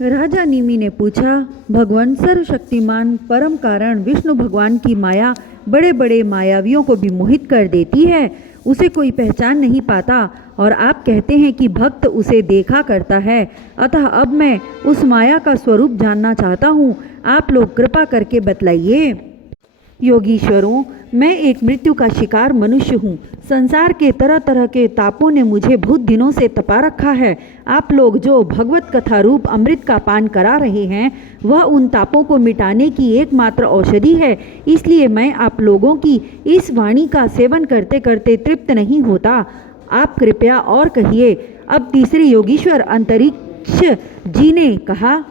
राजा निमि ने पूछा, भगवान सर्वशक्तिमान परम कारण विष्णु भगवान की माया बड़े बड़े मायावियों को भी मोहित कर देती है, उसे कोई पहचान नहीं पाता और आप कहते हैं कि भक्त उसे देखा करता है। अतः अब मैं उस माया का स्वरूप जानना चाहता हूँ, आप लोग कृपा करके बतलाइए। योगीश्वरों, मैं एक मृत्यु का शिकार मनुष्य हूँ। संसार के तरह तरह के तापों ने मुझे बहुत दिनों से तपा रखा है। आप लोग जो भगवत कथा रूप अमृत का पान करा रहे हैं, वह उन तापों को मिटाने की एकमात्र औषधि है। इसलिए मैं आप लोगों की इस वाणी का सेवन करते करते तृप्त नहीं होता। आप कृपया और कहिए। अब तीसरे योगीश्वर अंतरिक्ष जी ने कहा,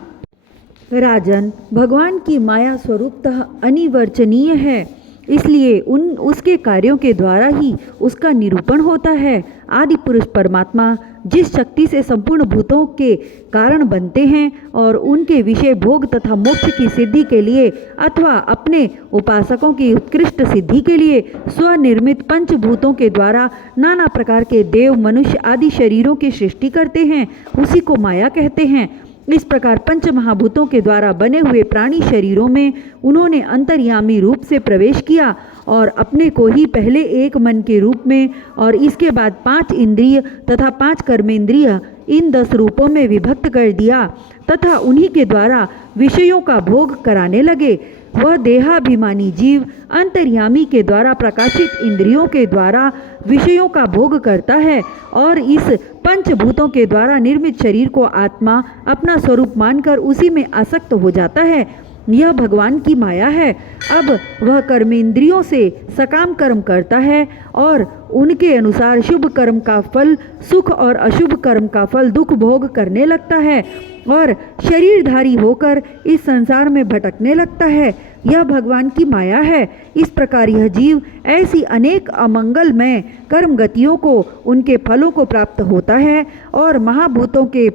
राजन, भगवान की माया स्वरूपतः अनिवर्चनीय है, इसलिए उसके कार्यों के द्वारा ही उसका निरूपण होता है। आदि पुरुष परमात्मा जिस शक्ति से संपूर्ण भूतों के कारण बनते हैं और उनके विषय भोग तथा मोक्ष की सिद्धि के लिए अथवा अपने उपासकों की उत्कृष्ट सिद्धि के लिए स्वनिर्मित पंचभूतों के द्वारा नाना प्रकार के देव, मनुष्य आदि शरीरों की सृष्टि करते हैं, उसी को माया कहते हैं। इस प्रकार पंच महाभूतों के द्वारा बने हुए प्राणी शरीरों में उन्होंने अंतर्यामी रूप से प्रवेश किया और अपने को ही पहले एक मन के रूप में और इसके बाद 5 इंद्रिय तथा 5 कर्मेंद्रिय इन 10 रूपों में विभक्त कर दिया तथा उन्हीं के द्वारा विषयों का भोग कराने लगे। वह देहाभिमानी जीव अंतर्यामी के द्वारा प्रकाशित इंद्रियों के द्वारा विषयों का भोग करता है और इस पंचभूतों के द्वारा निर्मित शरीर को आत्मा अपना स्वरूप मानकर उसी में आसक्त हो जाता है। यह भगवान की माया है। अब वह कर्मेंद्रियों से सकाम कर्म करता है और उनके अनुसार शुभ कर्म का फल सुख और अशुभ कर्म का फल दुख भोग करने लगता है और शरीरधारी होकर इस संसार में भटकने लगता है। यह भगवान की माया है। इस प्रकार यह जीव ऐसी अनेक अमंगलमय कर्म गतियों को उनके फलों को प्राप्त होता है और महाभूतों के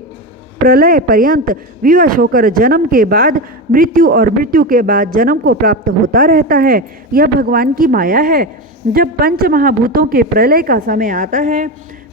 प्रलय पर्यंत विवश होकर जन्म के बाद मृत्यु और मृत्यु के बाद जन्म को प्राप्त होता रहता है। यह भगवान की माया है। जब पंच महाभूतों के प्रलय का समय आता है,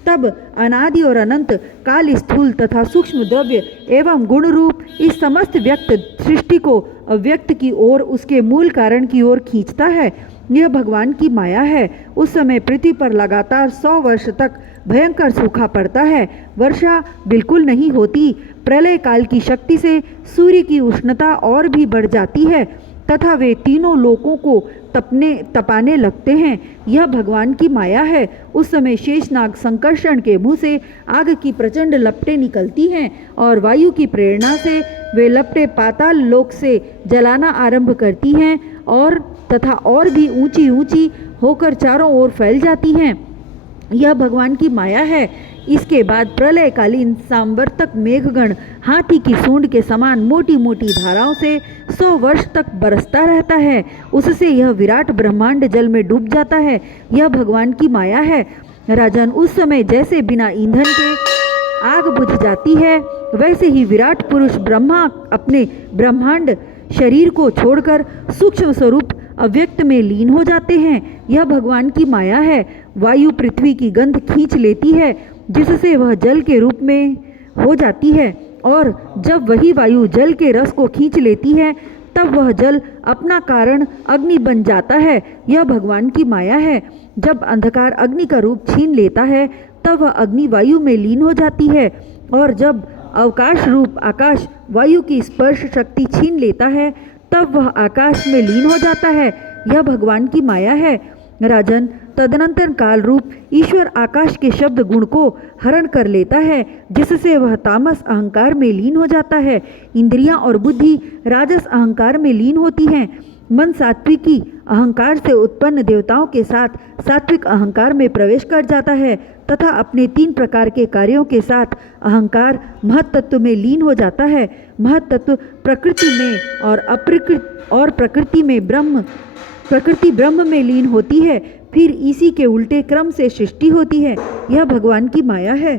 तब अनादि और अनंत काल स्थूल तथा सूक्ष्म द्रव्य एवं गुण रूप इस समस्त व्यक्त सृष्टि को अव्यक्त की ओर उसके मूल कारण की ओर खींचता है। यह भगवान की माया है। उस समय पृथ्वी पर लगातार 100 वर्ष तक भयंकर सूखा पड़ता है, वर्षा बिल्कुल नहीं होती। प्रलय काल की शक्ति से सूर्य की उष्णता और भी बढ़ जाती है तथा वे तीनों लोकों को तपाने लगते हैं। यह भगवान की माया है। उस समय शेषनाग संकर्षण के मुंह से आग की प्रचंड लपटें निकलती हैं और वायु की प्रेरणा से वे लपटें पाताल लोक से जलाना आरंभ करती हैं और तथा और भी ऊंची ऊंची होकर चारों ओर फैल जाती हैं। यह भगवान की माया है। इसके बाद प्रलयकालीन सांवर्तक मेघगण हाथी की सूंड के समान मोटी मोटी धाराओं से 100 वर्ष तक बरसता रहता है। उससे यह विराट ब्रह्मांड जल में डूब जाता है। यह भगवान की माया है। राजन, उस समय जैसे बिना ईंधन के आग बुझ जाती है, वैसे ही विराट पुरुष ब्रह्मा अपने ब्रह्मांड शरीर को छोड़कर सूक्ष्म स्वरूप अव्यक्त में लीन हो जाते हैं। यह भगवान की माया है। वायु पृथ्वी की गंध खींच लेती है, जिससे वह जल के रूप में हो जाती है और जब वही वायु जल के रस को खींच लेती है, तब वह जल अपना कारण अग्नि बन जाता है। यह भगवान की माया है। जब अंधकार अग्नि का रूप छीन लेता है, तब वह अग्नि वायु में लीन हो जाती है और जब अवकाश रूप आकाश वायु की स्पर्श शक्ति छीन लेता है, तब वह आकाश में लीन हो जाता है। यह भगवान की माया है। राजन, तदनंतर काल रूप ईश्वर आकाश के शब्द गुण को हरण कर लेता है, जिससे वह तामस अहंकार में लीन हो जाता है। इंद्रियां और बुद्धि राजस अहंकार में लीन होती हैं। मन सात्विकी अहंकार से उत्पन्न देवताओं के साथ सात्विक अहंकार में प्रवेश कर जाता है तथा अपने 3 प्रकार के कार्यों के साथ अहंकार महत्तत्व में लीन हो जाता है। महत्तत्व प्रकृति में और प्रकृति ब्रह्म में लीन होती है। फिर इसी के उल्टे क्रम से सृष्टि होती है। यह भगवान की माया है।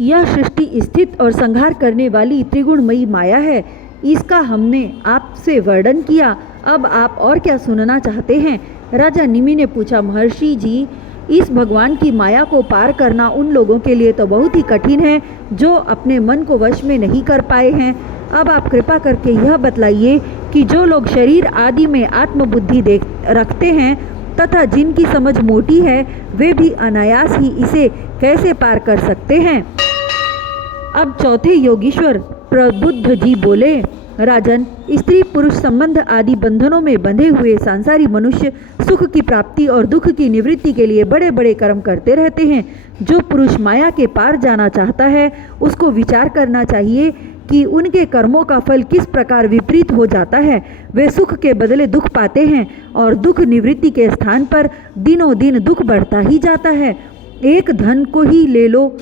यह सृष्टि स्थित और संहार करने वाली त्रिगुणमयी माया है। इसका हमने आपसे वर्णन किया। अब आप और क्या सुनना चाहते हैं? राजा निमि ने पूछा, महर्षि जी, इस भगवान की माया को पार करना उन लोगों के लिए तो बहुत ही कठिन है जो अपने मन को वश में नहीं कर पाए हैं। अब आप कृपा करके यह बतलाइए कि जो लोग शरीर आदि में आत्मबुद्धि रखते हैं तथा जिनकी समझ मोटी है, वे भी अनायास ही इसे कैसे पार कर सकते हैं। अब चौथे योगीश्वर प्रबुद्ध जी बोले, राजन, स्त्री पुरुष संबंध आदि बंधनों में बंधे हुए सांसारी मनुष्य सुख की प्राप्ति और दुख की निवृत्ति के लिए बड़े बड़े कर्म करते रहते हैं। जो पुरुष माया के पार जाना चाहता है, उसको विचार करना चाहिए कि उनके कर्मों का फल किस प्रकार विपरीत हो जाता है। वे सुख के बदले दुख पाते हैं और दुख निवृत्ति के स्थान पर दिनों दिन दुख बढ़ता ही जाता है। एक धन को ही ले लो,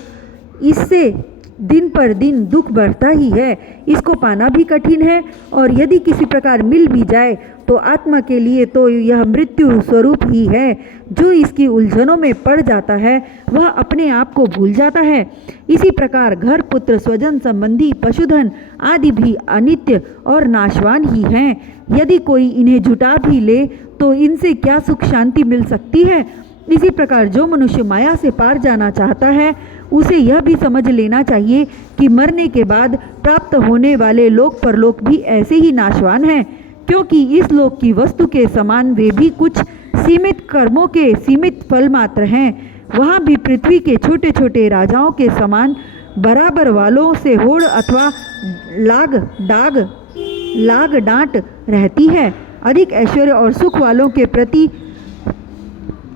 इससे दिन पर दिन दुख बढ़ता ही है। इसको पाना भी कठिन है और यदि किसी प्रकार मिल भी जाए तो आत्मा के लिए तो यह मृत्यु स्वरूप ही है। जो इसकी उलझनों में पड़ जाता है वह अपने आप को भूल जाता है। इसी प्रकार घर, पुत्र, स्वजन संबंधी, पशुधन आदि भी अनित्य और नाशवान ही हैं। यदि कोई इन्हें जुटा भी ले तो इनसे क्या सुख शांति मिल सकती है। इसी प्रकार जो मनुष्य माया से पार जाना चाहता है, उसे यह भी समझ लेना चाहिए कि मरने के बाद प्राप्त होने वाले लोक परलोक भी ऐसे ही नाशवान हैं, क्योंकि इस लोक की वस्तु के समान वे भी कुछ सीमित कर्मों के सीमित फल मात्र हैं। वहाँ भी पृथ्वी के छोटे छोटे राजाओं के समान बराबर वालों से होड़ अथवा लाग डांट रहती है। अधिक ऐश्वर्य और सुख वालों के प्रति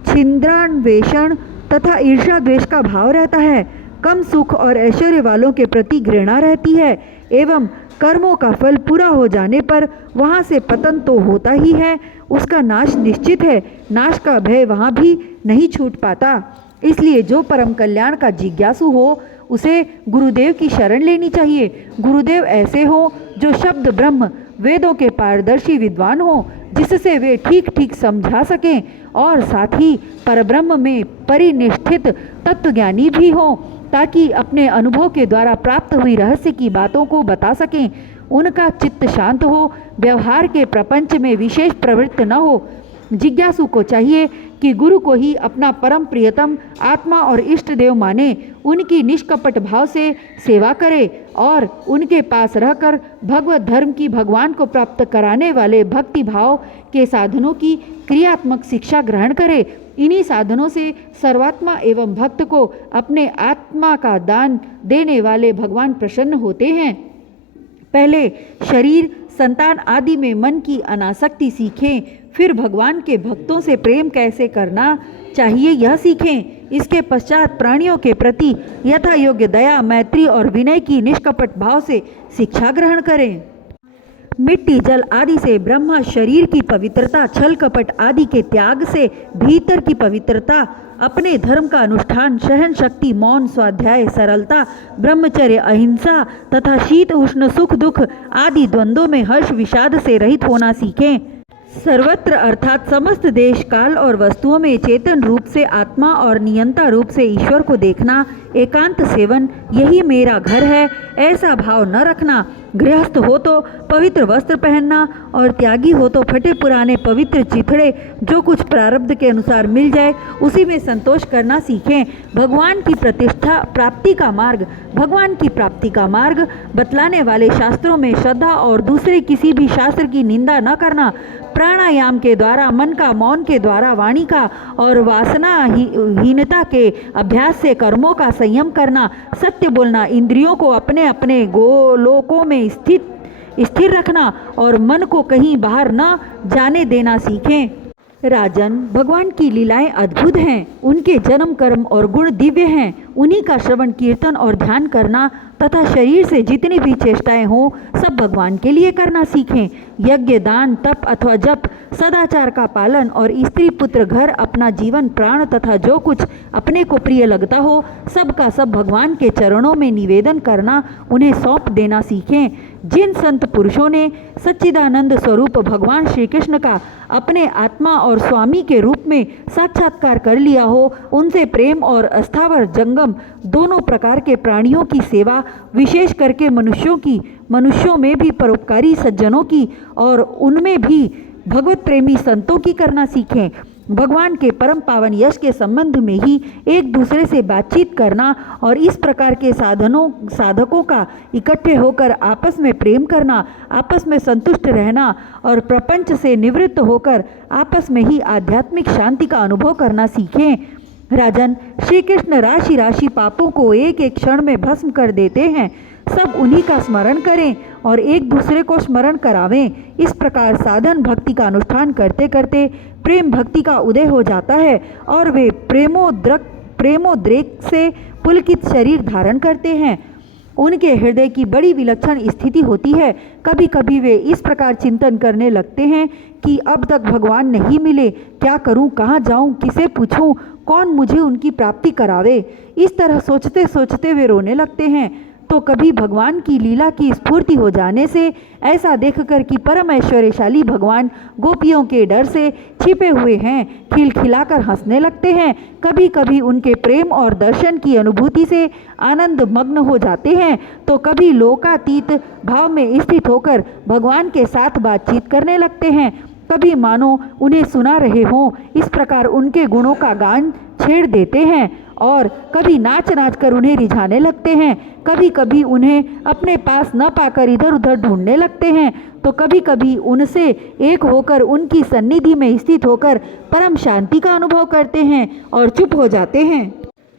छिंद्रान्वेषण तथा ईर्ष्या द्वेष का भाव रहता है। कम सुख और ऐश्वर्य वालों के प्रति घृणा रहती है एवं कर्मों का फल पूरा हो जाने पर वहाँ से पतन तो होता ही है, उसका नाश निश्चित है। नाश का भय वहाँ भी नहीं छूट पाता। इसलिए जो परम कल्याण का जिज्ञासु हो उसे गुरुदेव की शरण लेनी चाहिए। गुरुदेव ऐसे हो जो शब्द ब्रह्म वेदों के पारदर्शी विद्वान हो, जिससे वे ठीक ठीक समझा सकें और साथ ही परब्रह्म में परिनिष्ठित तत्वज्ञानी भी हो, ताकि अपने अनुभव के द्वारा प्राप्त हुई रहस्य की बातों को बता सकें। उनका चित्त शांत हो, व्यवहार के प्रपंच में विशेष प्रवृत्त न हो। जिज्ञासु को चाहिए कि गुरु को ही अपना परम प्रियतम आत्मा और इष्ट देव माने, उनकी निष्कपट भाव से सेवा करे और उनके पास रहकर भगवत धर्म की भगवान को प्राप्त कराने वाले भक्ति भाव के साधनों की क्रियात्मक शिक्षा ग्रहण करे। इन्हीं साधनों से सर्वात्मा एवं भक्त को अपने आत्मा का दान देने वाले भगवान प्रसन्न होते हैं। पहले शरीर, संतान आदि में मन की अनासक्ति सीखें, फिर भगवान के भक्तों से प्रेम कैसे करना चाहिए यह सीखें। इसके पश्चात प्राणियों के प्रति यथा योग्य दया, मैत्री और विनय की निष्कपट भाव से शिक्षा ग्रहण करें। मिट्टी, जल आदि से ब्रह्मा शरीर की पवित्रता, छल कपट आदि के त्याग से भीतर की पवित्रता, अपने धर्म का अनुष्ठान, सहन शक्ति, मौन, स्वाध्याय, सरलता, ब्रह्मचर्य, अहिंसा तथा शीत उष्ण, सुख दुख आदि द्वंद्वों में हर्ष विषाद से रहित होना सीखें। सर्वत्र अर्थात समस्त देश, काल और वस्तुओं में चेतन रूप से आत्मा और नियंता रूप से ईश्वर को देखना, एकांत सेवन, यही मेरा घर है ऐसा भाव न रखना। गृहस्थ हो तो पवित्र वस्त्र पहनना और त्यागी हो तो फटे पुराने पवित्र चिथड़े जो कुछ प्रारब्ध के अनुसार मिल जाए उसी में संतोष करना सीखें। भगवान की प्राप्ति का मार्ग बतलाने वाले शास्त्रों में श्रद्धा और दूसरे किसी भी शास्त्र की निंदा न करना। प्राणायाम के द्वारा, मन का, मौन के द्वारा वाणी का और वासनाहीनता के अभ्यास से कर्मों का संयम करना, सत्य बोलना, इंद्रियों को अपने अपने गोलोकों में स्थिर रखना और मन को कहीं बाहर न जाने देना सीखें। राजन, भगवान की लीलाएं अद्भुत हैं, उनके जन्म, कर्म और गुण दिव्य हैं। उन्हीं का श्रवण, कीर्तन और ध्यान करना तथा शरीर से जितनी भी चेष्टाएं हों सब भगवान के लिए करना सीखें। यज्ञ, दान, तप अथवा जप, सदाचार का पालन और स्त्री, पुत्र, घर, अपना जीवन, प्राण तथा जो कुछ अपने को प्रिय लगता हो सब का सब भगवान के चरणों में निवेदन करना, उन्हें सौंप देना सीखें। जिन संत पुरुषों ने सच्चिदानंद स्वरूप भगवान श्री कृष्ण का अपने आत्मा और स्वामी के रूप में साक्षात्कार कर लिया हो, उनसे प्रेम और अस्थावर जंगम दोनों प्रकार के प्राणियों की सेवा, विशेष करके मनुष्यों में भी परोपकारी सज्जनों की और उनमें भी भगवत प्रेमी संतों की करना सीखें। भगवान के परम पावन यश के संबंध में ही एक दूसरे से बातचीत करना और इस प्रकार के साधकों का इकट्ठे होकर आपस में प्रेम करना, आपस में संतुष्ट रहना और प्रपंच से निवृत्त होकर आपस में ही आध्यात्मिक शांति का अनुभव करना सीखें। राजन, श्री कृष्ण राशि राशि पापों को एक एक क्षण में भस्म कर देते हैं। सब उन्हीं का स्मरण करें और एक दूसरे को स्मरण करावें। इस प्रकार साधन भक्ति का अनुष्ठान करते करते प्रेम भक्ति का उदय हो जाता है और वे प्रेमोद्रेक से पुलकित शरीर धारण करते हैं। उनके हृदय की बड़ी विलक्षण स्थिति होती है। कभी कभी वे इस प्रकार चिंतन करने लगते हैं कि अब तक भगवान नहीं मिले, क्या करूं, कहाँ जाऊं, किसे पूछूं, कौन मुझे उनकी प्राप्ति करावे। इस तरह सोचते सोचते वे रोने लगते हैं। तो कभी भगवान की लीला की स्फूर्ति हो जाने से ऐसा देखकर कि परम ऐश्वर्यशाली भगवान गोपियों के डर से छिपे हुए हैं, खिलखिलाकर हंसने लगते हैं। कभी कभी उनके प्रेम और दर्शन की अनुभूति से आनंद मग्न हो जाते हैं, तो कभी लोकातीत भाव में स्थित होकर भगवान के साथ बातचीत करने लगते हैं। कभी मानो उन्हें सुना रहे हों, इस प्रकार उनके गुणों का गान छेड़ देते हैं और कभी नाच नाच कर उन्हें रिझाने लगते हैं। कभी कभी उन्हें अपने पास न पाकर इधर उधर ढूंढने लगते हैं, तो कभी कभी उनसे एक होकर उनकी सन्निधि में स्थित होकर परम शांति का अनुभव करते हैं और चुप हो जाते हैं।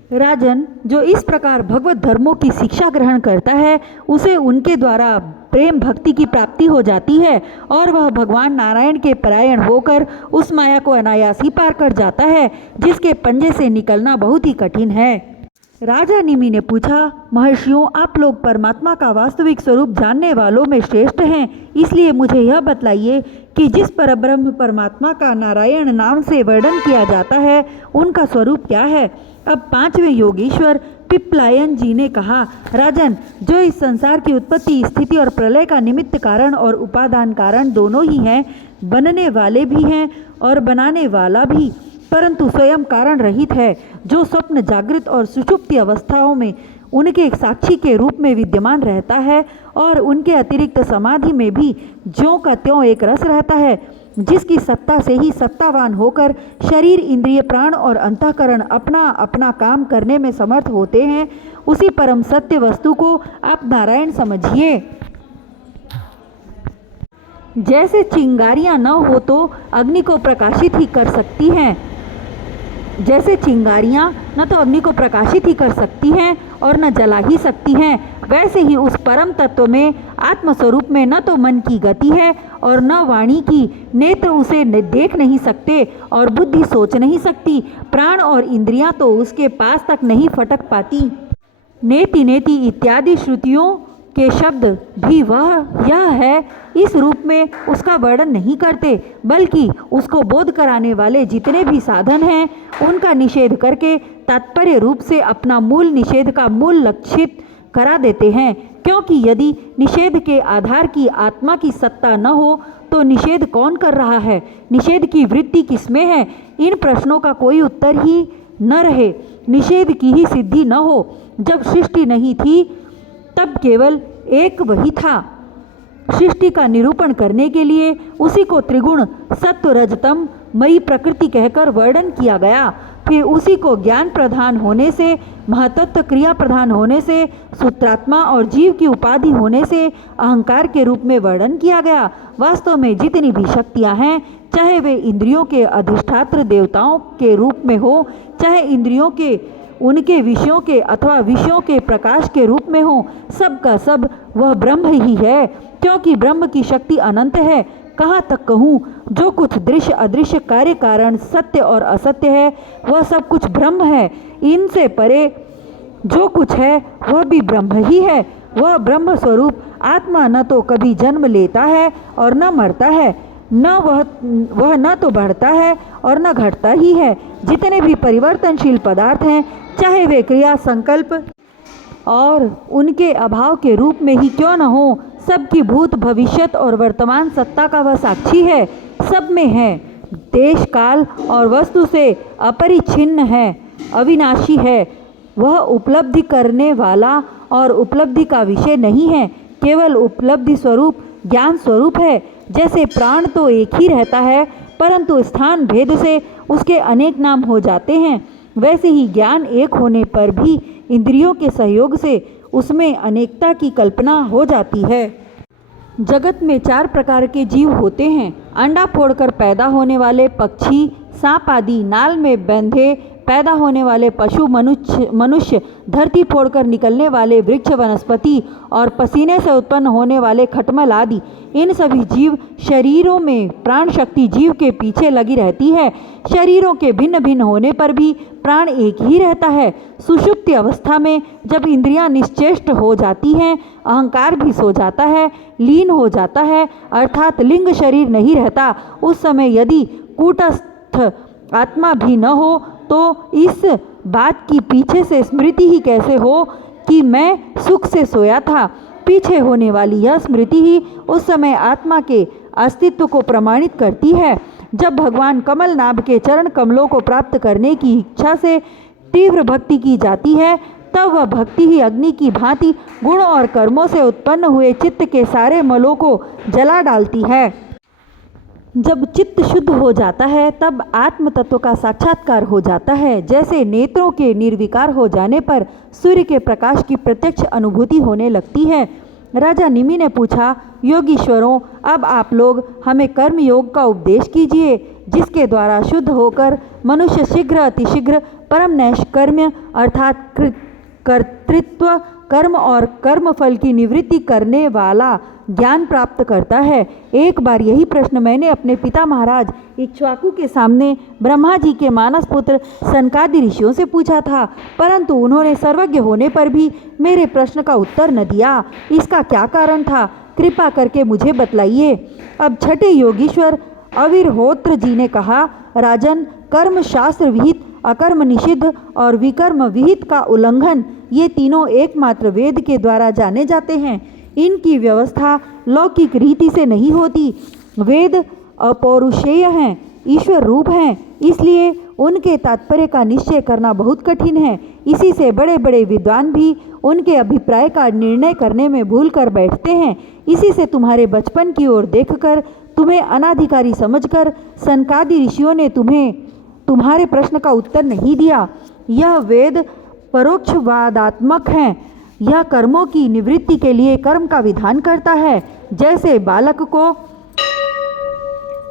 राजन, जो इस प्रकार भगवत धर्मों की शिक्षा ग्रहण करता है उसे उनके द्वारा प्रेम भक्ति की प्राप्ति हो जाती है और वह भगवान नारायण के परायण होकर उस माया को अनायास ही पार कर जाता है जिसके पंजे से निकलना बहुत ही कठिन है। राजा निमि ने पूछा, महर्षियों, आप लोग परमात्मा का वास्तविक स्वरूप जानने वालों में श्रेष्ठ हैं, इसलिए मुझे यह बतलाइए कि जिस परब्रह्म परमात्मा का नारायण नाम से वर्णन किया जाता है उनका स्वरूप क्या है। अब पांचवें योगीश्वर पिप्पलायन जी ने कहा, राजन, जो इस संसार की उत्पत्ति, स्थिति और प्रलय का निमित्त कारण और उपादान कारण दोनों ही हैं, बनने वाले भी हैं और बनाने वाला भी, परंतु स्वयं कारण रहित है, जो स्वप्न, जागृत और सुषुप्ति अवस्थाओं में उनके एक साक्षी के रूप में विद्यमान रहता है और उनके अतिरिक्त समाधि में भी ज्यों का त्यों एक रस रहता है, जिसकी सत्ता से ही सत्तावान होकर शरीर, इंद्रिय, प्राण और अंतःकरण अपना अपना काम करने में समर्थ होते हैं, उसी परम सत्य वस्तु को आप नारायण समझिए। जैसे चिंगारियां न हो तो अग्नि को प्रकाशित ही कर सकती हैं, जैसे चिंगारियां न तो अग्नि को प्रकाशित ही कर सकती हैं और न जला ही सकती हैं, वैसे ही उस परम तत्व में, आत्मस्वरूप में न तो मन की गति है और न वाणी की, नेत्र उसे देख नहीं सकते और बुद्धि सोच नहीं सकती, प्राण और इंद्रियां तो उसके पास तक नहीं फटक पाती। नेति नेति इत्यादि श्रुतियों के शब्द भी वह यह है इस रूप में उसका वर्णन नहीं करते, बल्कि उसको बोध कराने वाले जितने भी साधन हैं उनका निषेध करके तात्पर्य रूप से अपना मूल निषेध का मूल लक्षित करा देते हैं। क्योंकि यदि निषेध के आधार की आत्मा की सत्ता न हो तो निषेध कौन कर रहा है, निषेध की वृत्ति किसमें है, इन प्रश्नों का कोई उत्तर ही न रहे। निषेध की ही सिद्धि न हो, जब सृष्टि नहीं थी तब केवल एक वही था। सृष्टि का निरूपण करने के लिए उसी को त्रिगुण सत्व रजतम मयी प्रकृति कहकर वर्णन किया गया। फिर उसी को ज्ञान प्रधान होने से, महतत्व क्रिया प्रधान होने से, सूत्रात्मा और जीव की उपाधि होने से अहंकार के रूप में वर्णन किया गया। वास्तव में जितनी भी शक्तियां हैं, चाहे वे इंद्रियों के अधिष्ठात्र देवताओं के रूप में हो, चाहे इंद्रियों के उनके विषयों के अथवा विषयों के प्रकाश के रूप में हो, सब का सब वह ब्रह्म ही है। क्योंकि ब्रह्म की शक्ति अनंत है। कहाँ तक कहूँ, जो कुछ दृश्य अदृश्य कार्य कारण सत्य और असत्य है वह सब कुछ ब्रह्म है। इनसे परे जो कुछ है वह भी ब्रह्म ही है। वह ब्रह्म स्वरूप आत्मा न तो कभी जन्म लेता है और न मरता है, न वह न तो बढ़ता है और न घटता ही है। जितने भी परिवर्तनशील पदार्थ हैं, चाहे वे क्रिया, संकल्प और उनके अभाव के रूप में ही क्यों न हो, सबकी भूत, भविष्यत और वर्तमान सत्ता का वह साक्षी है। सब में है, देश, काल और वस्तु से अपरिच्छिन्न है, अविनाशी है। वह उपलब्धि करने वाला और उपलब्धि का विषय नहीं है, केवल उपलब्धि स्वरूप, ज्ञान स्वरूप है। जैसे प्राण तो एक ही रहता है, परंतु स्थान भेद से उसके अनेक नाम हो जाते हैं, वैसे ही ज्ञान एक होने पर भी इंद्रियों के सहयोग से उसमें अनेकता की कल्पना हो जाती है। जगत में 4 प्रकार के जीव होते हैं। अंडा फोड़कर पैदा होने वाले पक्षी, सांप आदि, नाल में बंधे पैदा होने वाले पशु मनुष्य, धरती फोड़कर निकलने वाले वृक्ष वनस्पति और पसीने से उत्पन्न होने वाले खटमल आदि। इन सभी जीव शरीरों में प्राण शक्ति जीव के पीछे लगी रहती है। शरीरों के भिन्न भिन्न होने पर भी प्राण एक ही रहता है। सुषुप्ति अवस्था में जब इंद्रियां निश्चेष्ट हो जाती हैं, अहंकार भी सो जाता है, लीन हो जाता है, अर्थात लिंग शरीर नहीं रहता, उस समय यदि कूटस्थ आत्मा भी न हो तो इस बात की पीछे से स्मृति ही कैसे हो कि मैं सुख से सोया था। पीछे होने वाली यह स्मृति ही उस समय आत्मा के अस्तित्व को प्रमाणित करती है। जब भगवान कमल नाभ के चरण कमलों को प्राप्त करने की इच्छा से तीव्र भक्ति की जाती है, तब वह भक्ति ही अग्नि की भांति गुण और कर्मों से उत्पन्न हुए चित्त के सारे मलों को जला डालती है। जब चित्त शुद्ध हो जाता है तब आत्म तत्व का साक्षात्कार हो जाता है। जैसे नेत्रों के निर्विकार हो जाने पर सूर्य के प्रकाश की प्रत्यक्ष अनुभूति होने लगती है। राजा निमि ने पूछा, योगीश्वरों, अब आप लोग हमें कर्म योग का उपदेश कीजिए, जिसके द्वारा शुद्ध होकर मनुष्य शीघ्र अतिशीघ्र परम नैष्कर्म्य अर्थात कर्तृत्व कर्म और कर्म फल की निवृत्ति करने वाला ज्ञान प्राप्त करता है। एक बार यही प्रश्न मैंने अपने पिता महाराज इक्ष्वाकु के सामने ब्रह्मा जी के मानस पुत्र सनकादि ऋषियों से पूछा था, परंतु उन्होंने सर्वज्ञ होने पर भी मेरे प्रश्न का उत्तर न दिया। इसका क्या कारण था? कृपा करके मुझे बतलाइए। अब छठे योगीश्वर अविरहोत्र जी ने कहा, राजन, कर्म शास्त्र विहित, अकर्म निषिद्ध और विकर्म विहित का उल्लंघन, ये तीनों एकमात्र वेद के द्वारा जाने जाते हैं। इनकी व्यवस्था लौकिक रीति से नहीं होती। वेद अपौरुषेय हैं, ईश्वर रूप हैं, इसलिए उनके तात्पर्य का निश्चय करना बहुत कठिन है। इसी से बड़े बड़े विद्वान भी उनके अभिप्राय का निर्णय करने में भूल कर बैठते हैं। इसी से तुम्हारे बचपन की ओर देखकर तुम्हें अनाधिकारी समझकर सनकादि ऋषियों ने तुम्हारे प्रश्न का उत्तर नहीं दिया। यह वेद परोक्षवादात्मक हैं। यह कर्मों की निवृत्ति के लिए कर्म का विधान करता है। जैसे बालक को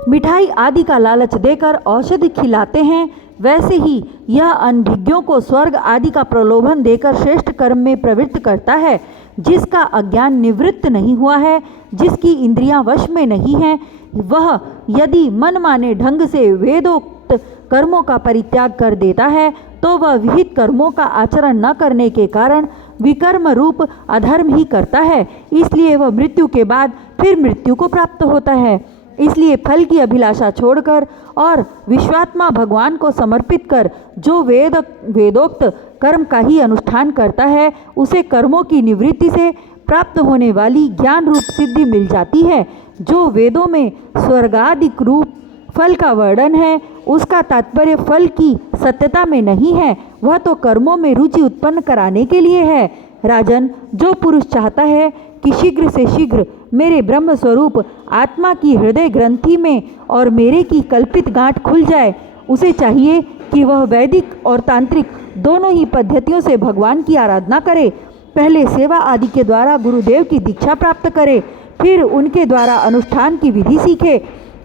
मिठाई आदि का लालच देकर औषधि खिलाते हैं, वैसे ही यह अनभिज्ञों को स्वर्ग आदि का प्रलोभन देकर श्रेष्ठ कर्म में प्रवृत्त करता है। जिसका अज्ञान निवृत्त नहीं हुआ है, जिसकी इंद्रियां वश में नहीं हैं, वह यदि मनमाने ढंग से वेदोक्त कर्मों का परित्याग कर देता है तो वह विहित कर्मों का आचरण न करने के कारण विकर्म रूप अधर्म ही करता है। इसलिए वह मृत्यु के बाद फिर मृत्यु को प्राप्त होता है। इसलिए फल की अभिलाषा छोड़कर और विश्वात्मा भगवान को समर्पित कर जो वेदोक्त कर्म का ही अनुष्ठान करता है, उसे कर्मों की निवृत्ति से प्राप्त होने वाली ज्ञान रूप सिद्धि मिल जाती है। जो वेदों में स्वर्गादिक रूप फल का वर्णन है, उसका तात्पर्य फल की सत्यता में नहीं है, वह तो कर्मों में रुचि उत्पन्न कराने के लिए है। राजन, जो पुरुष चाहता है कि शीघ्र से शीघ्र मेरे ब्रह्म स्वरूप आत्मा की हृदय ग्रंथि में और मेरे की कल्पित गांठ खुल जाए, उसे चाहिए कि वह वैदिक और तांत्रिक दोनों ही पद्धतियों से भगवान की आराधना करे। पहले सेवा आदि के द्वारा गुरुदेव की दीक्षा प्राप्त करे, फिर उनके द्वारा अनुष्ठान की विधि सीखे।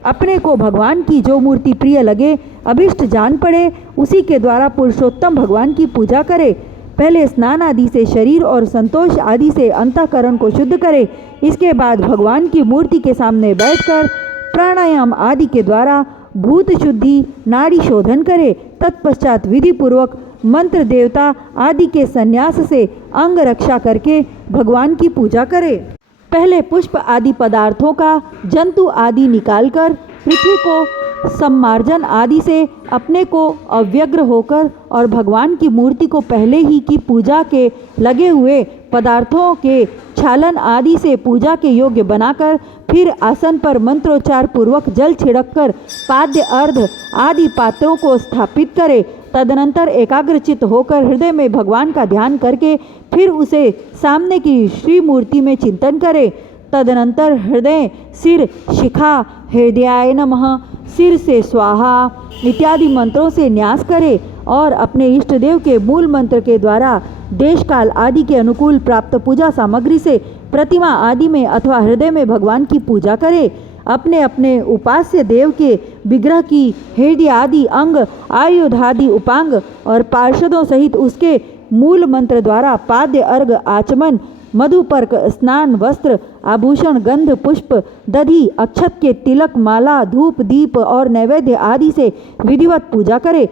अपने को भगवान की जो मूर्ति प्रिय लगे, अभिष्ट जान पड़े, उसी के द्वारा पुरुषोत्तम भगवान की पूजा करे। पहले स्नान आदि से शरीर और संतोष आदि से अंतःकरण को शुद्ध करे। इसके बाद भगवान की मूर्ति के सामने बैठकर प्राणायाम आदि के द्वारा भूत शुद्धि नाड़ी शोधन करे। तत्पश्चात विधि पूर्वक मंत्र देवता आदि के संन्यास से अंग रक्षा करके भगवान की पूजा करे। पहले पुष्प आदि पदार्थों का जंतु आदि निकालकर पृथ्वी को सम्मार्जन आदि से अपने को अव्यग्र होकर और भगवान की मूर्ति को पहले ही की पूजा के लगे हुए पदार्थों के छालन आदि से पूजा के योग्य बनाकर फिर आसन पर मंत्रोच्चार पूर्वक जल छिड़ककर पाद्य अर्ध आदि पात्रों को स्थापित करे। तदनंतर एकाग्रचित होकर हृदय में भगवान का ध्यान करके फिर उसे सामने की श्री मूर्ति में चिंतन करे। तदनंतर हृदय, सिर, शिखा, हृदयाय नमः, सिर से स्वाहा इत्यादि मंत्रों से न्यास करे और अपने इष्ट देव के मूल मंत्र के द्वारा देश काल आदि के अनुकूल प्राप्त पूजा सामग्री से प्रतिमा आदि में अथवा हृदय में भगवान की पूजा करे। अपने अपने उपास्य देव के विग्रह की हृदय आदि अंग आयुध आदि उपांग और पार्षदों सहित उसके मूल मंत्र द्वारा पाद्य अर्घ आचमन मधुपर्क स्नान वस्त्र आभूषण गंध पुष्प दधि अक्षत के तिलक माला धूप दीप और नैवेद्य आदि से विधिवत पूजा करे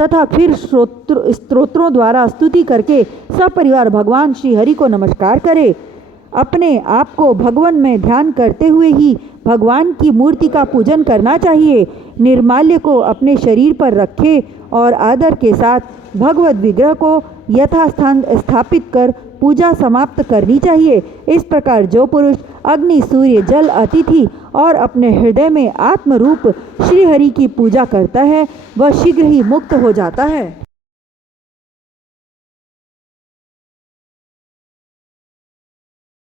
तथा फिर स्तोत्रों द्वारा स्तुति करके सपरिवार भगवान श्री हरि को नमस्कार करे। अपने आप को भगवान में ध्यान करते हुए ही भगवान की मूर्ति का पूजन करना चाहिए। निर्माल्य को अपने शरीर पर रखे और आदर के साथ भगवत विग्रह को यथास्थान स्थापित कर पूजा समाप्त करनी चाहिए। इस प्रकार जो पुरुष अग्नि सूर्य जल अतिथि और अपने हृदय में आत्मरूप श्रीहरि की पूजा करता है वह शीघ्र ही मुक्त हो जाता है।